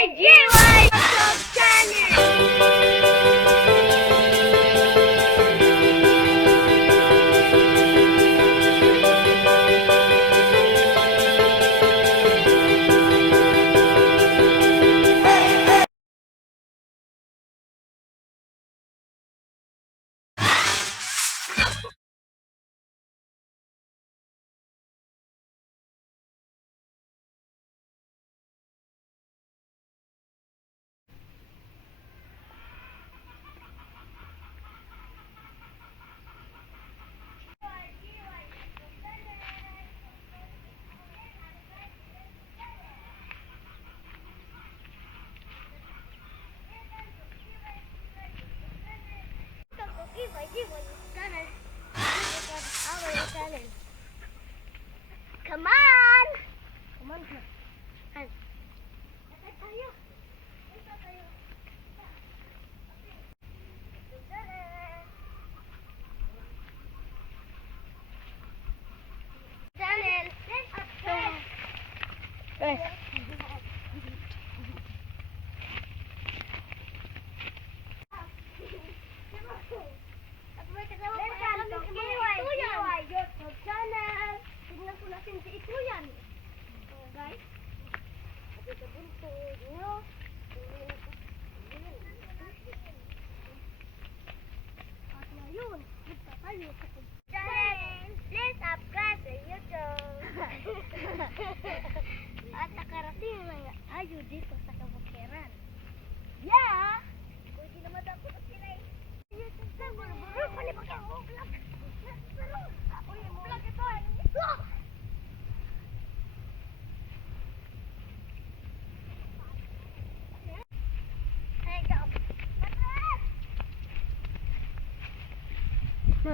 GY YouTube channel. Come on! Come on, come on. Tayo. Tayo. Channel. YouTube channel. Tingnan po natin si Ikuyan. Guys. At ito bunto nyo. At ngayon, punta tayo sa channel. Please subscribe sa YouTube. At nakarating na tayo dito sa Kabukiran. Yeah! Pwede naman ako na sila eh. YouTube channel. Palibag ako vlog. Pero, ako yung vlog ito.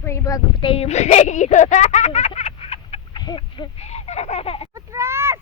May bago pa tayo yung video. Patras!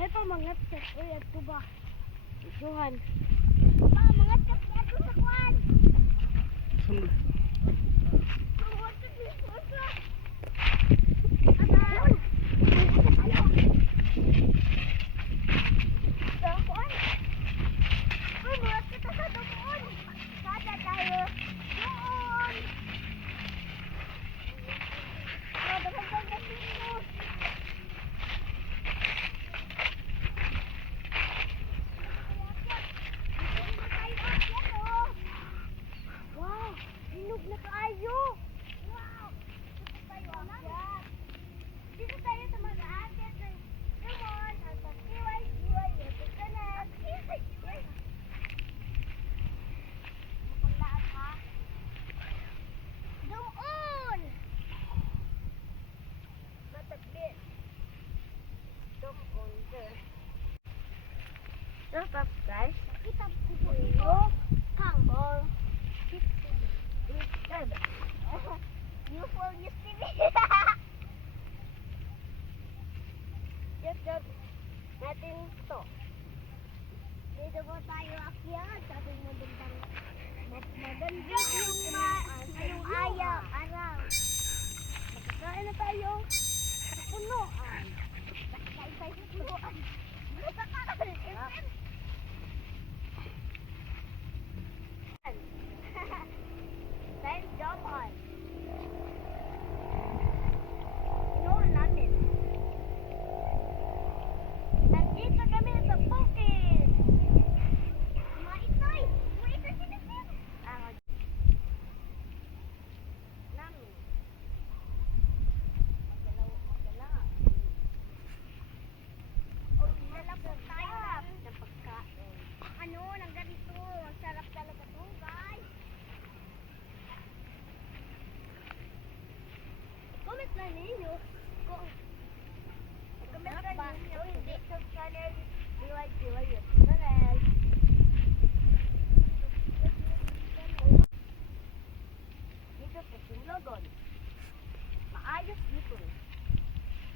May pamangat sa uyat ko ba? Isuhan. Pamangat ka sa ato sa kuwan. Pamangat ka sa kuwan. Anan. Sa kuwan. Pamangat ka sa doon. Sada tayo. Doon. Sada ka sa doon. What's up, guys? Kita ko po ito. Hangol. UFO News TV. Just natin to. Dito po tayo akyat. Sabi mo din bang maganda yung araw. Magkakain na tayo sa punuan. Magkakain tayo sa punuan. Magkakain. Let's jump on. Inuun namin. Nandito kami sa bukid. Maitoy! Maitoy sinasin! Namin. Magalaw. O, lalapot tayo ng pagkain. Ano, nang ganito. Ang sarap talaga to, guys. Comment na ninyo kung comment na ninyo kung hindi sa channel Diway yung channel. Dito sa Sinlogon. Maayos dito.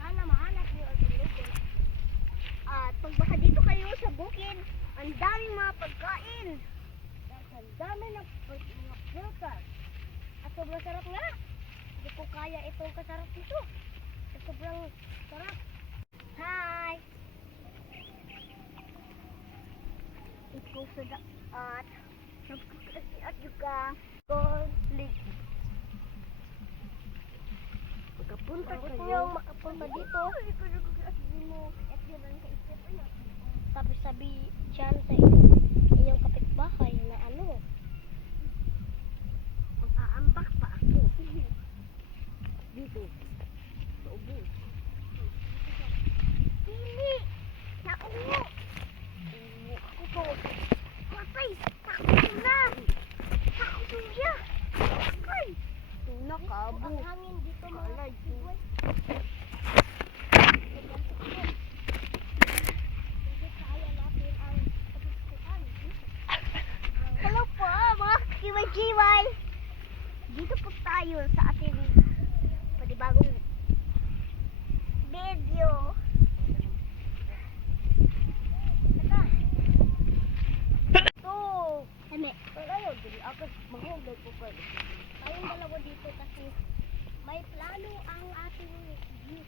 Sana mahanap niyo ang Sinlogon. At pag baka dito kayo sa bukid, ang daming mga pagkain. Ang dami ng mga prutas. At sobrang sarap nga. Hindi ko kaya itong kasarap nito. Sobrang sarap. Hi! Ito sa daat. Nagkakasiat juga. Conflict. Pagkapunta kayo, makapunta dito. Tapos sabi dyan sa inyong kapitbahay na ano. Mag-aambak pa ako. Dito. Sa ubo. Pili! Naungo! Ako to. Patay! Takot na! Takot siya! Patay! Nakabo. Ang hangin dito mga kibay. Hindi kaya natin ang pagkukuhan. Hello po mga kiway-kiway! Dito po tayo sa ating panibagong video. Teka. Ito. Eme. Tayo, dili ako mahulog po pa. Tayong dalawa dito kasi may plano ang ating view.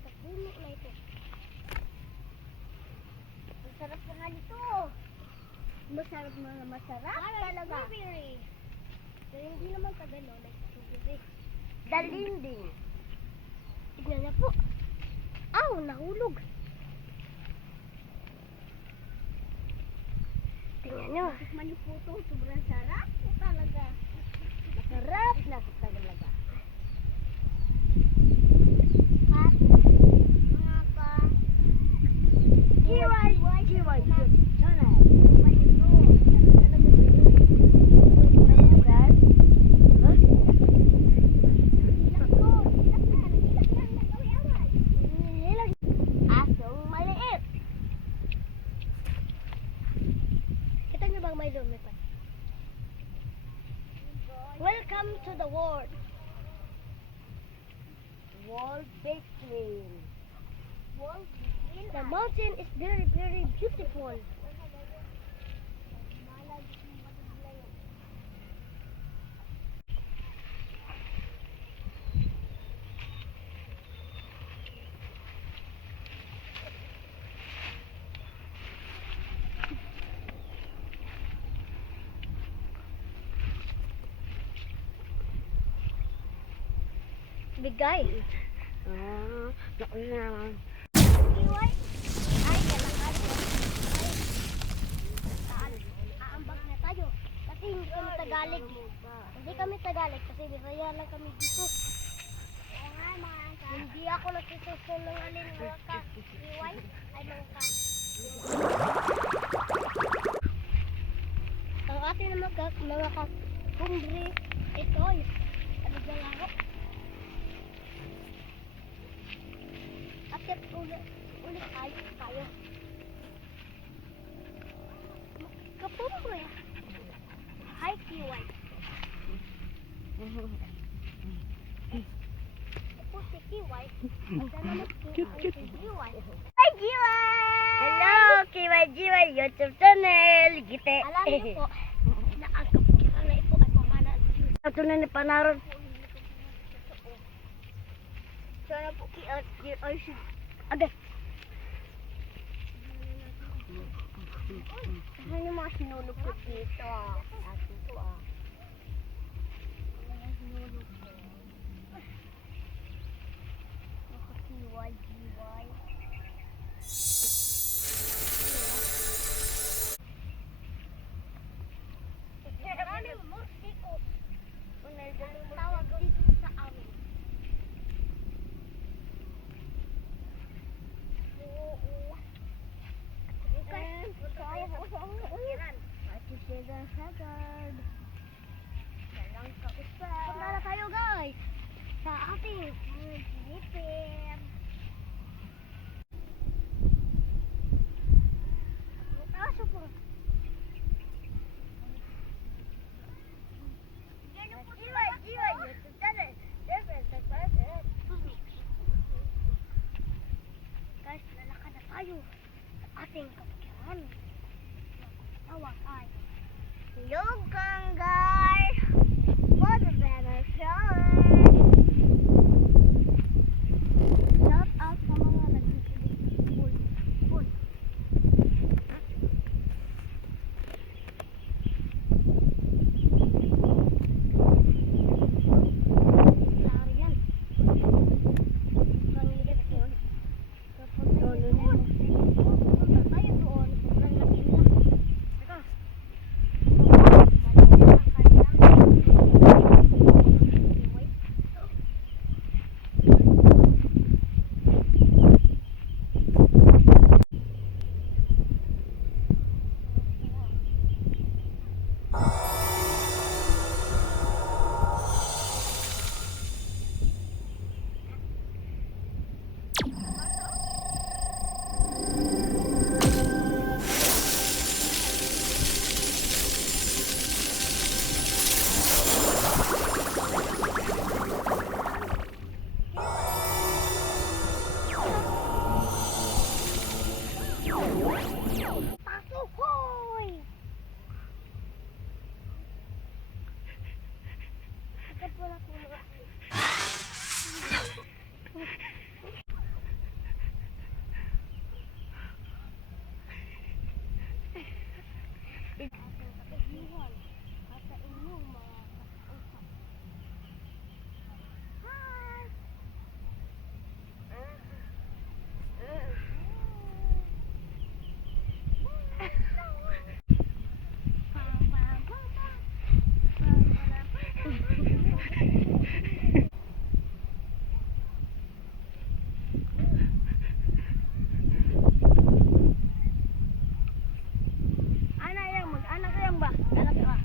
Sa puno na ito. Ang sarap na nga nito. Masarap talaga. Pero hindi naman tagalo, like strawberry. Dalinding. Tignan na po. Aw, nahulog. Tingnan nyo. Tikman yung puto, sobrang sarap po talaga. Masarap na po talaga. At mga ka Jiway yung channel. Asong maliit. Kita nyo bang may lumipat? Welcome to the world. World between. The mountain is very, very beautiful. Bigay. Naku naman. Iway. Ay, kailangan. Aambag na tayo. Kasi hindi kami Tagalog. Hindi kami Tagalog kasi Bisaya lang kami dito. Hindi ako nagsusunungaling mga ka-iway. Ay, mga ka. Ang ating mga ka-kumbre, ito ay ano ba laro? Akit ulit tayo. Kapumbre. Hi, Kiwai. Ito si Kiwai. Cute. Hi, Kiwai. Hello, KYGY YouTube channel. Gite. Alam niyo po, na ang kapikiran na ito ay pamana. Ito na ni Panaron. Sana po ay agad. Ano yung mga sinulog ko dito? Atin ko Mga sinulog ko. KYGY. Tawag dito sa amin. Oo. Punta na kayo guys sa ating Philippine. Aso po. Guys, lalakad na tayo sa ating kapikiran. Tawag ay Luganggar Motivation. Shout out sa mga nagsisilip. Uy. Klaro yan. Pangilip yun. Tapos ayun. Tayo doon. Sobrang laki nila. Teka. Pasok, hoy! Agad wala ko mga... Ata inyong mga kausap. Hi! Anak yang ba? Anak ba?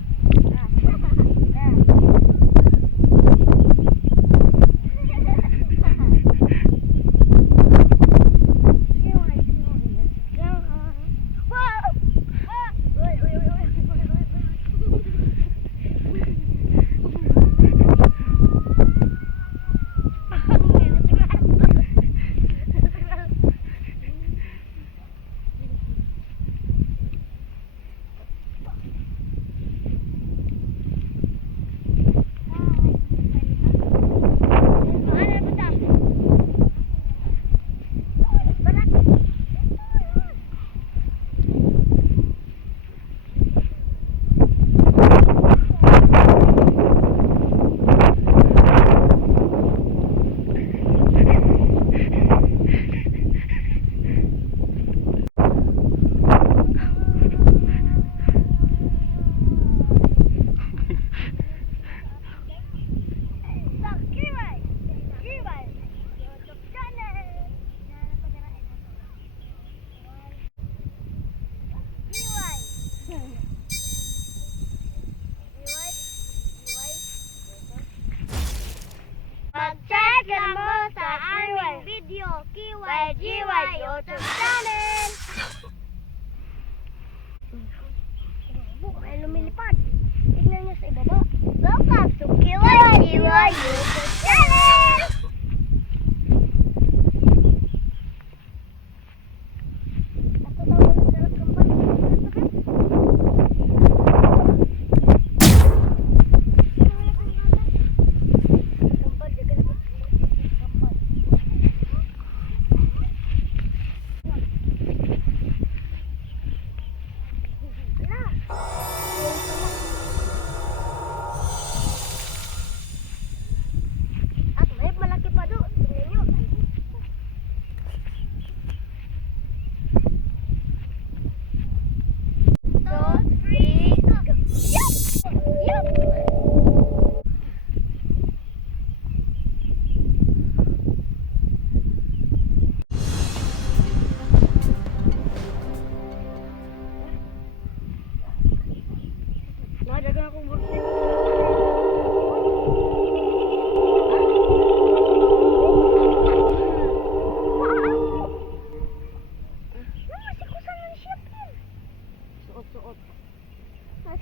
Mag-check na mo sa aming video, KYGY YouTube channel. May lumilipad. Tignan nyo sa ibaba. Welcome to KYGY YouTube channel. Ako daw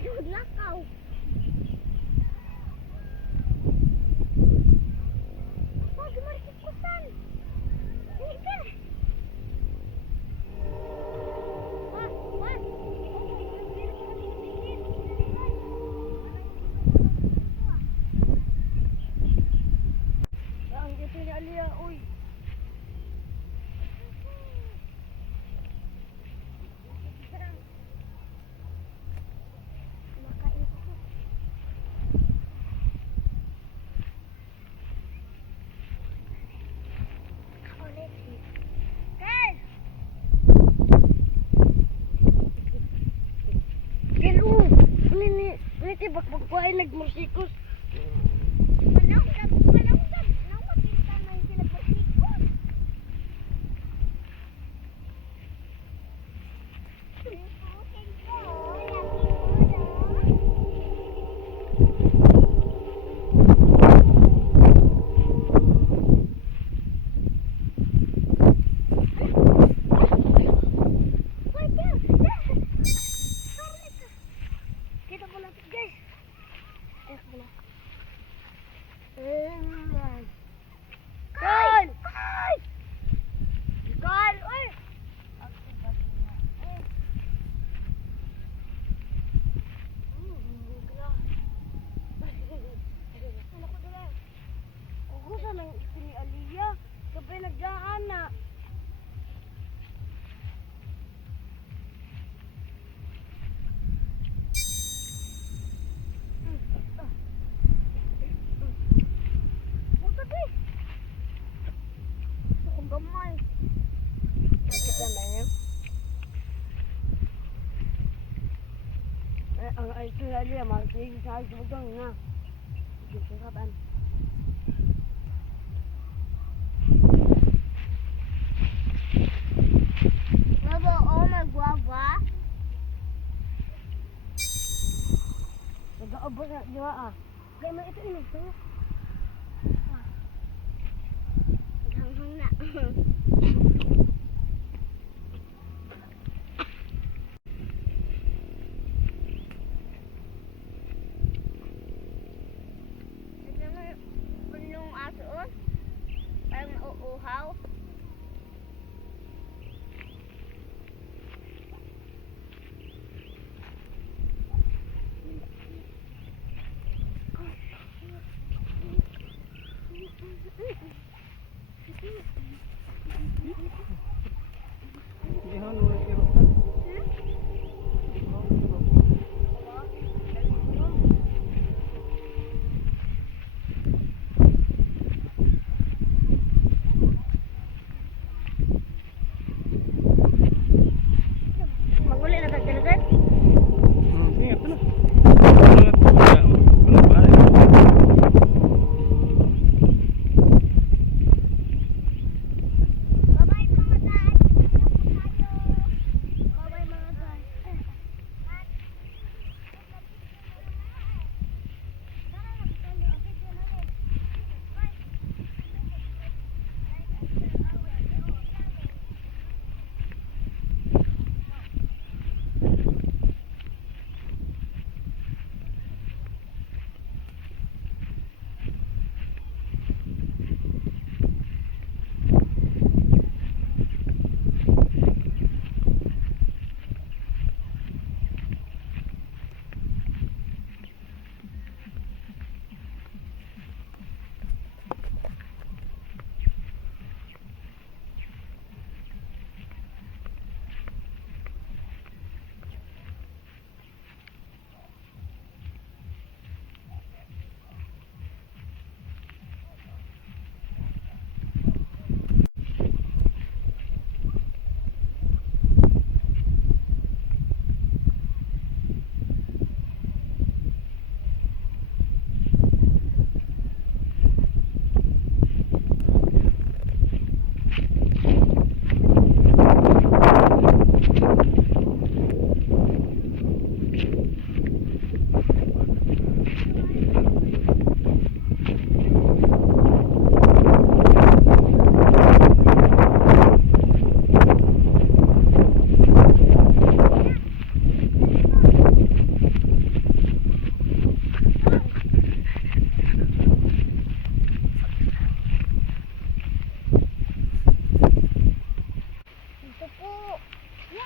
Yun, lakaw. Oh, gumarisip ko saan? Hindi ka. Ang dito ni Alia, uy. Makain ko. Ulit. Guys! Hello! Ulit bagbag ko ay nagmusikos. Manang matinta man sila musikos. Kita po natin guys. Ayan ko na. Carl! Carl! Carl! Uy! Ako saan ang ito ni Aliyah? Sabay nagdaan na. Ang gamay. Nakita na niya? Ang ito ni Aliyah, makinig sa akin sa butang na. Dito ka ba? Oh, magwawa. Nag-aabot na, di ba ah? Kaya may ito ito. Hanghang na. Ito na yung aso. Parang nauuhaw.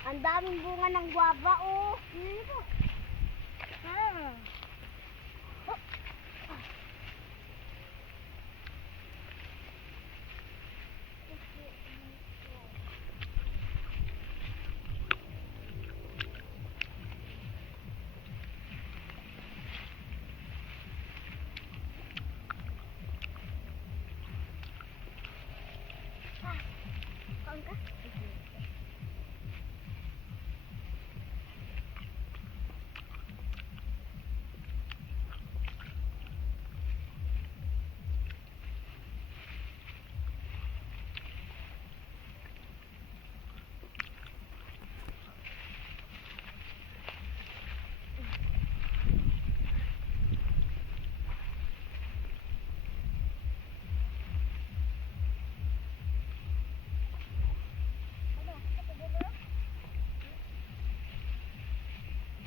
Ang daming bunga ng guava, oh. Hindi po. Ah. Oh. Ah. Kaon ka?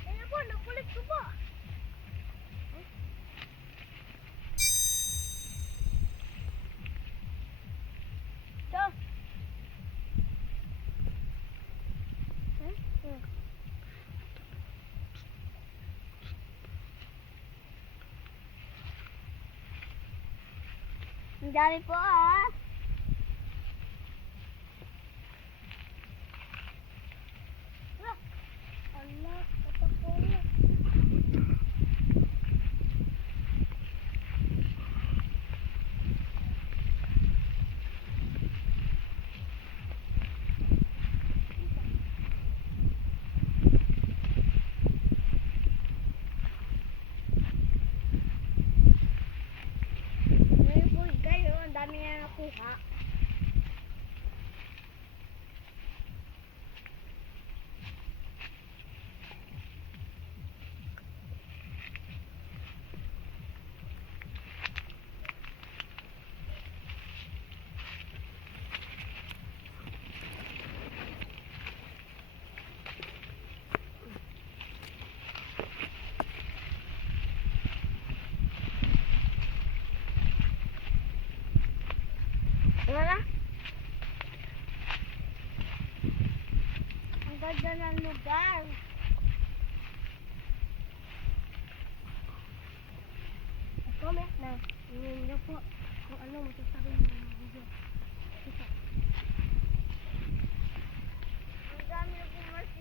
Kaya po, nakulit ko po. Ito. Ang dami po ah. Allah, kapakulo. Ngayon po kayo, ang dami na nakuha. Ano na? Ang ganda ng lugar. Comment na. Tingnan niyo po kung ano masasabi niyo ng video. Ito. Ang dami na po